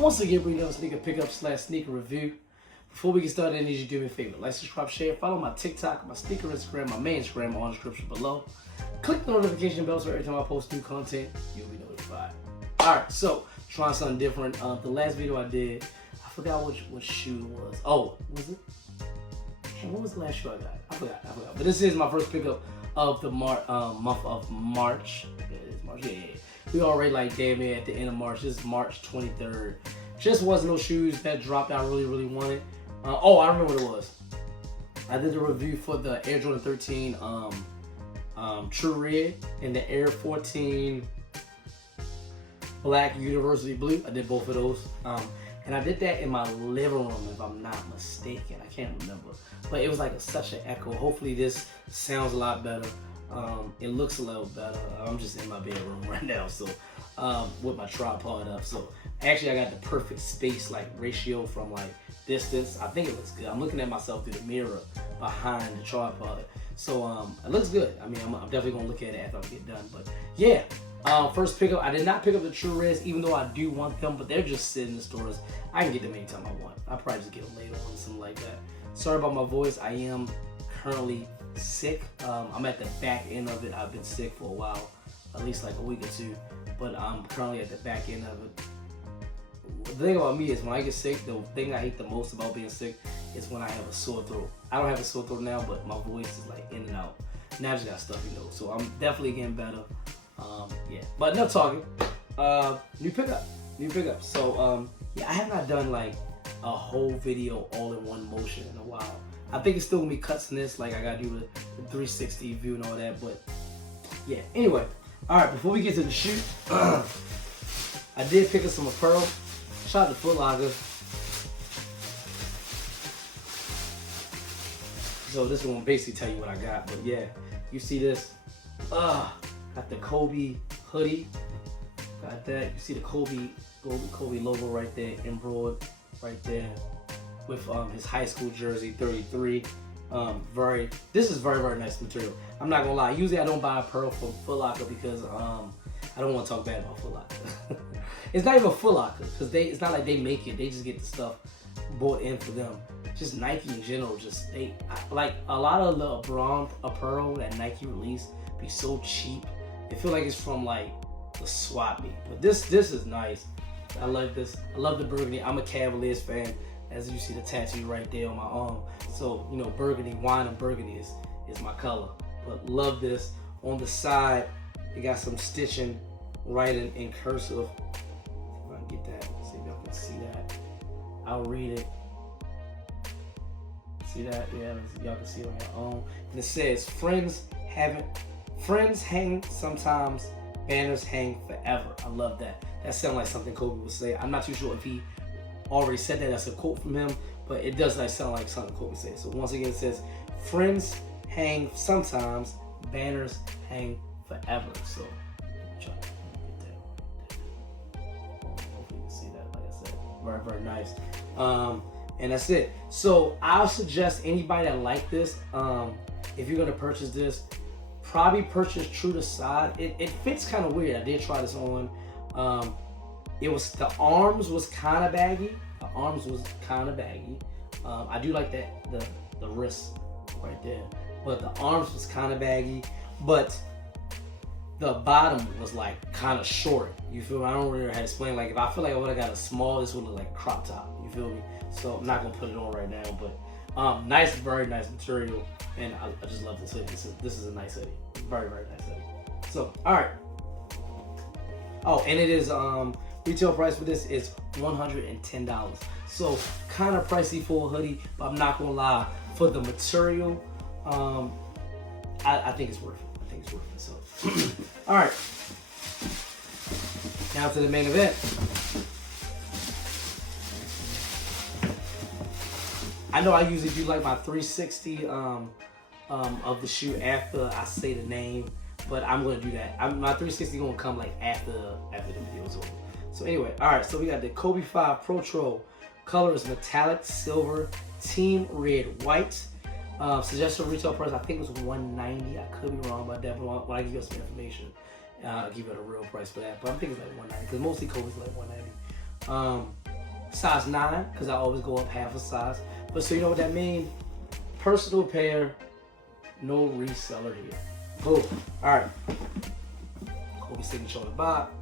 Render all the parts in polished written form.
Once again, bring another sneaker pickup / sneaker review. Before we get started, I need you to do me a favor. Like, subscribe, share, follow my TikTok, my sneaker Instagram, my main Instagram on the description below. Click the notification bell so every time I post new content, you'll be notified. Alright, so trying something different. The last video I did, I forgot what shoe it was. Oh, was it? Hey, what was the last shoe I got? I forgot. But this is my first pickup of the month of March. Yeah, it is March. Yeah. We already like damn near at the end of March. This is March 23rd. Just wasn't no shoes that dropped I really wanted. Oh, I remember what it was. I did a review for the Air Jordan 13 True Red and the Air 14 Black University Blue. I did both of those. And I did that in my living room, if I'm not mistaken. I can't remember. But it was like such an echo. Hopefully this sounds a lot better. It looks a little better. I'm just in my bedroom right now, so with my tripod up. So actually I got the perfect space like ratio from like distance. I think it looks good. I'm looking at myself through the mirror behind the tripod. So it looks good. I mean, I'm definitely gonna look at it after I get done. But yeah, first pickup. I did not pick up the True Reds, even though I do want them, but they're just sitting in the stores. I can get them anytime I want. I'll probably just get them later on, something like that. Sorry about my voice. I am currently sick. I'm at the back end of it. I've been sick for a while, at least like a week or two, but I'm currently at the back end of it. The thing about me is when I get sick, the thing I hate the most about being sick is when I have a sore throat. I don't have a sore throat now, but my voice is like in and out. Now I just got stuffy nose, so I'm definitely getting better. Yeah, but enough talking. New pickup. So yeah, I have not done like a whole video all in one motion in a while. I think it's still gonna be cuts in this, like I gotta do the 360 view and all that, but yeah. Anyway, alright, before we get to the shoot, I did pick up some apparel. Shout out to Foot Locker. So this one will basically tell you what I got, but yeah, you see this? Got the Kobe hoodie. Got that. You see the Kobe logo right there, embroidered right there, with his high school jersey 33. This is very nice material. I'm not gonna lie, usually I don't buy apparel from Foot Locker because I don't want to talk bad about Foot Locker. It's not even Foot Locker because it's not like they make it, they just get the stuff bought in for them. Just Nike in general, like a lot of the LeBron apparel that Nike release be so cheap. They feel like it's from like the swap meet. But this is nice. I like this. I love the burgundy. I'm a Cavaliers fan. As you see the tattoo right there on my arm. So, you know, burgundy, wine and burgundy is my color. But love this. On the side, they got some stitching right in cursive. If I can get that, see if y'all can see that. I'll read it. See that? Yeah, y'all can see it on your own. And it says, friends hang sometimes, banners hang forever. I love that. That sounds like something Kobe would say. I'm not too sure if he already said that. That's a quote from him, but it does sound like something Kobe said. So once again, it says, friends hang sometimes, banners hang forever. So try to get that. Hopefully you can see that. Like I said, very nice. And that's it. So I'll suggest anybody that like this, if you're gonna purchase this, probably purchase True to Side. It fits kind of weird. I did try this on. The arms was kind of baggy. I do like that the wrist right there, but the arms was kind of baggy. But the bottom was like kind of short. You feel me? I don't really know how to explain. Like if I feel like I would have got a small, this would look like a crop top. You feel me? So I'm not gonna put it on right now, but nice, very nice material, and I just love this hoodie. This is a nice hoodie, very nice hoodie. So all right. Oh, and it is retail price for this is $110. So kind of pricey for a hoodie, but I'm not gonna lie, for the material, I think it's worth it. So all right, now to the main event. I know I usually do like my 360 of the shoe after I say the name, but I'm gonna do that. My 360 gonna come like after the video's over. So anyway, all right. So we got the Kobe 5 Pro Troll. Color is metallic silver, team red white. Suggested retail price I think was $190. I could be wrong about that, but when I give you some information, I'll give you a real price for that. But I'm thinking it's like $190 because mostly Kobe's like $190. Size 9, because I always go up half a size. But so you know what that means? Personal pair, no reseller here. Cool. Alright. Kobe signature on the box.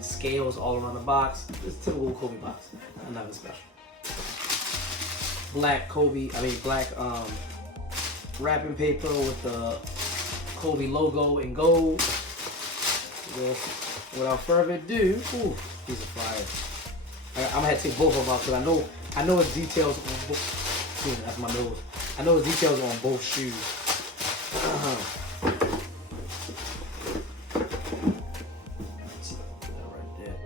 Scales all around the box. It's a typical Kobe box. Nothing special. Black wrapping paper with the Kobe logo in gold. Without further ado, ooh, these are fire. I'm gonna have to take both of them out because I know it's details on both. That's my nose. I know it's details on both shoes. Right there.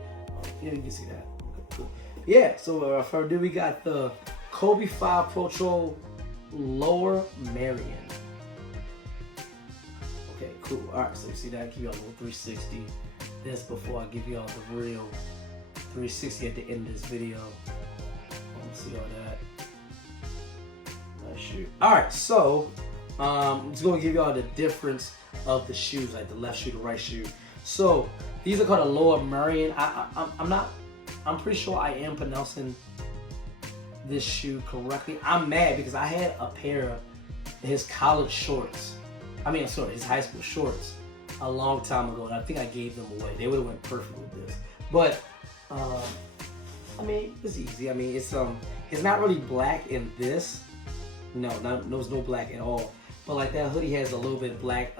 Yeah, you can see that. Okay, cool. Yeah. So without further ado, we got the Kobe 5 Pro Troll Lower Merion. Okay, cool. Alright, so you see that? Give y'all a little 360. This before I give y'all the real 360 at the end of this video. Let's see all that. Nice shoe. Alright, so I'm just gonna give y'all the difference of the shoes, like the left shoe, the right shoe. So these are called a Lower Merion. I'm pretty sure I am pronouncing this shoe correctly. I'm mad because I had a pair of his college shorts. His high school shorts a long time ago, and I think I gave them away. They would have went perfect with this. But it's easy. It's not really black in this. There's no black at all. But like that hoodie has a little bit of black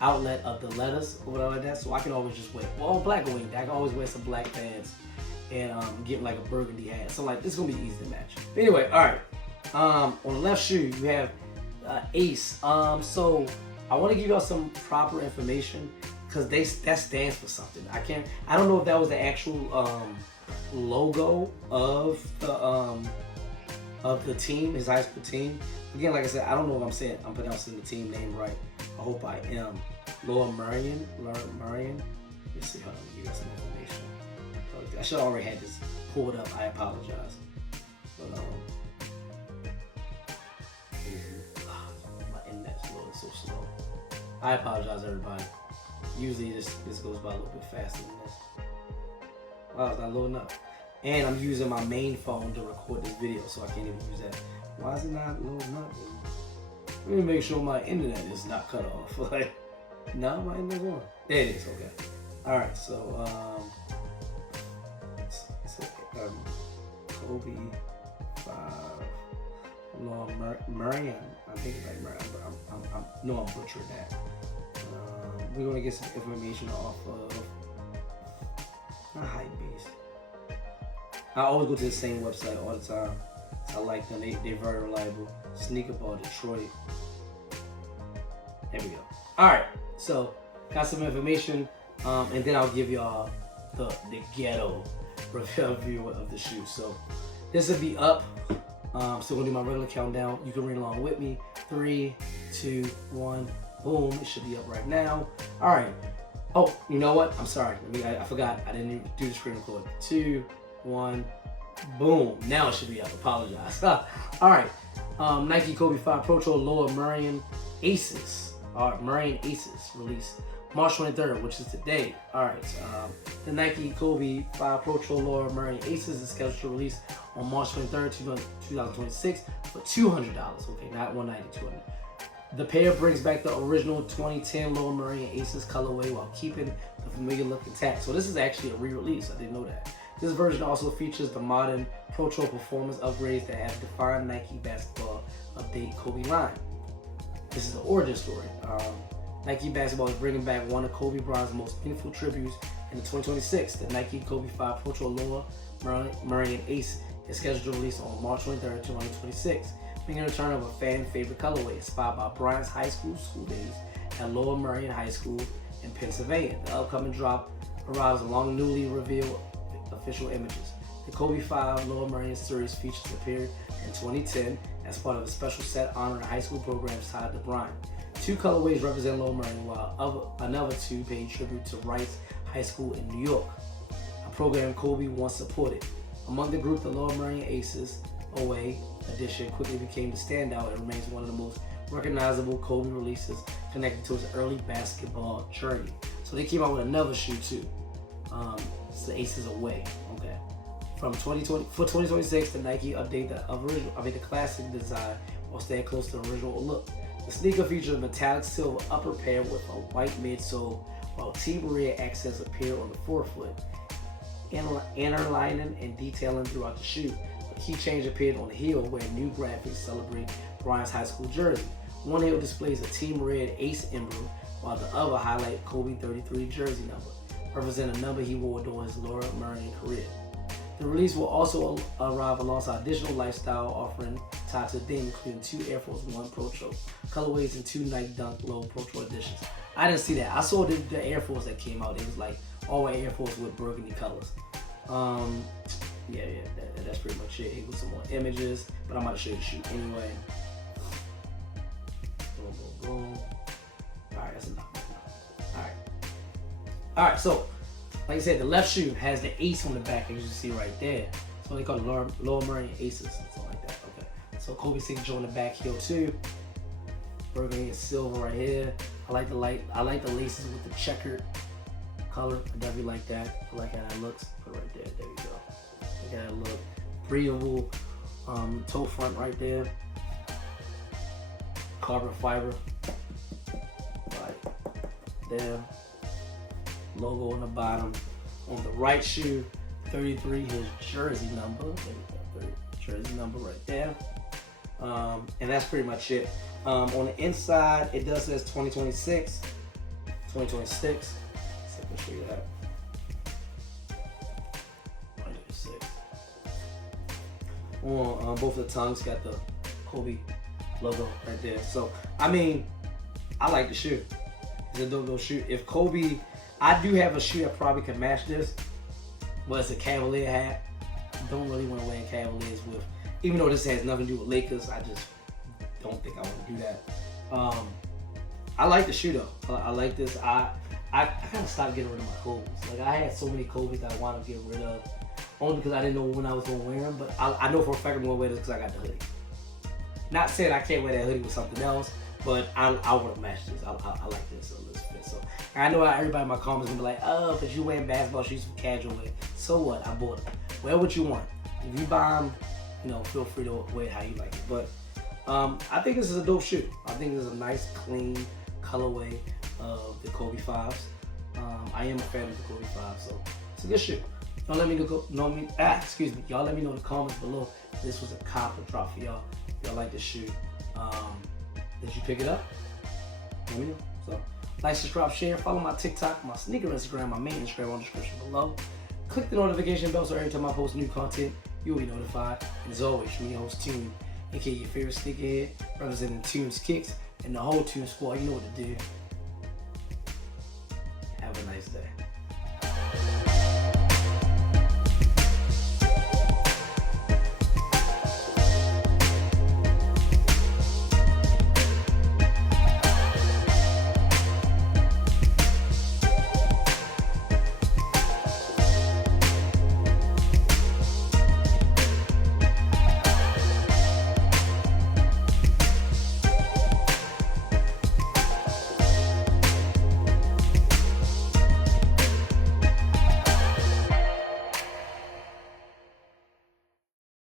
outlet of the letters or whatever like that. So I can always just wear black wing. I can always wear some black pants and get like a burgundy hat. So like this is gonna be easy to match. But anyway, all right. On the left shoe you have Ace. So I want to give y'all some proper information because that stands for something. I don't know if that was the actual logo of the team, his high school team. Again, like I said, I don't know if I'm pronouncing the team name right. I hope I am. Lower Merion. Let's see. Hold on, let me give you some information. I should have already had this pulled up. I apologize. But my internet's loading so slow. I apologize, everybody. Usually this goes by a little bit faster than this. Wow, it's not loading up. And I'm using my main phone to record this video, so I can't even use that. Why is it not loading up? Let me make sure my internet is not cut off. No, my internet's on. There it is. Okay. All right. So Kobe 5 Merion. I think it's like Merion, but I'm butchering that. We're gonna get some information off of not Hypebeast. I always go to the same website all the time. I like them. They're very reliable. Sneakerhead Detroit. There we go. All right. So got some information, and then I'll give y'all the ghetto review of the shoe. So this will be up. So we'll do my regular countdown. You can read along with me. 3, 2, 1. Boom. It should be up right now. All right. Oh, you know what? I'm sorry. I forgot. I didn't even do the screen record. 2, 1. Boom. Now it should be up. Apologize. All right. Nike Kobe 5 Pro Troll Lower Merion Aces. Merion Aces released March 23rd, which is today. All right. The Nike Kobe 5 Pro Troll Lower Merion Aces is scheduled to release on March 23rd, 2026 for $200. Okay, not $190, $200. The pair brings back the original 2010 Lower Merion Aces colorway while keeping the familiar look intact. So this is actually a re-release. I didn't know that. This version also features the modern Pro Troll performance upgrades that have defined Nike basketball update Kobe line. This is the origin story. Nike basketball is bringing back one of Kobe Bryant's most meaningful tributes in the 2026. The Nike Kobe 5 Pro Troll Lower Merion Ace is scheduled to release on March 23rd, 2026. Being a return of a fan favorite colorway inspired by Bryant's high school days at Lower Merion High School in Pennsylvania. The upcoming drop arrives along newly revealed official images. The Kobe 5 Lower Merion series features appeared in 2010 as part of a special set honoring high school programs tied to Bryant. 2 colorways represent Lower Merion, while another 2 paid tribute to Rice High School in New York, a program Kobe once supported. Among the group, the Lower Merion Aces OA edition quickly became the standout and remains one of the most recognizable Kobe releases connected to his early basketball journey. So they came out with another shoe too. It's the Aces away. Okay. For 2026, the Nike update the classic design while staying close to the original look. The sneaker features a metallic silver upper pad with a white midsole, while Team Red accents appear on the forefoot, interlining and detailing throughout the shoe. A key change appeared on the heel, where new graphics celebrate Bryant's high school jersey. One heel displays a Team Red ace emblem, while the other highlights Kobe 33 jersey number, representing a number he wore during his Laura Merion career. The release will also arrive alongside additional lifestyle offering tied to the theme, including 2 Air Force One Pro colorways and 2 Nike Dunk Low Pro editions. I didn't see that. I saw the Air Force that came out. It was like all white Air Force with burgundy colors. That's pretty much it. Here with some more images, but I'm about to show you the shoe anyway. Boom, boom, boom. All right, that's enough. All right. So, like I said, the left shoe has the ace on the back, as you see right there. So they call it Lower Merion Aces, something like that. Okay. So Kobe signature on the back heel too. Burgundy and silver right here. I like the laces with the checkered color. I definitely like that. I like how that looks. Put it right there. There we go. Look at that look. Breathable toe front right there. Carbon fiber. Right there. Logo on the bottom. On the right shoe, 33, his jersey number. There we go. Jersey number right there. And that's pretty much it. On the inside, it does says 2026, 2026. So I can show you that. 2026. On both of the tongues, got the Kobe logo right there. So, I mean, I like the shoe. It's a dope shoe. If Kobe, I do have a shoe that probably can match this, but it's a Cavalier hat. Don't really want to wear Cavaliers with, even though this has nothing to do with Lakers, I just don't think I want to do that. I like the shoe though. I like this. I kind of stopped getting rid of my Kobe's. Like I had so many Kobe's that I wanted to get rid of, only because I didn't know when I was gonna wear them. But I know for a fact I'm gonna wear this because I got the hoodie. Not saying I can't wear that hoodie with something else, but I want to match this. I like this a little bit. So I know everybody in my comments gonna be like, oh, but you wearing basketball shoes for casual wear. So what? I bought them. Wear what you want. If you buy them, feel free to wear it how you like it. But I think this is a dope shoe. I think this is a nice, clean colorway of the Kobe 5s. I am a fan of the Kobe 5s, so it's a good shoe. Y'all let me know. Y'all let me know in the comments below. This was a cop or drop for y'all. Y'all like this shoe? Did you pick it up? Let me know. So, like, subscribe, share, follow my TikTok, my sneaker Instagram, my main Instagram on the description below. Click the notification bell so every time I post new content, you'll be notified. And as always, me, your host Tune, aka your favorite sneakerhead, representing Tune's Kicks and the whole Tune squad. You know what to do. Have a nice day.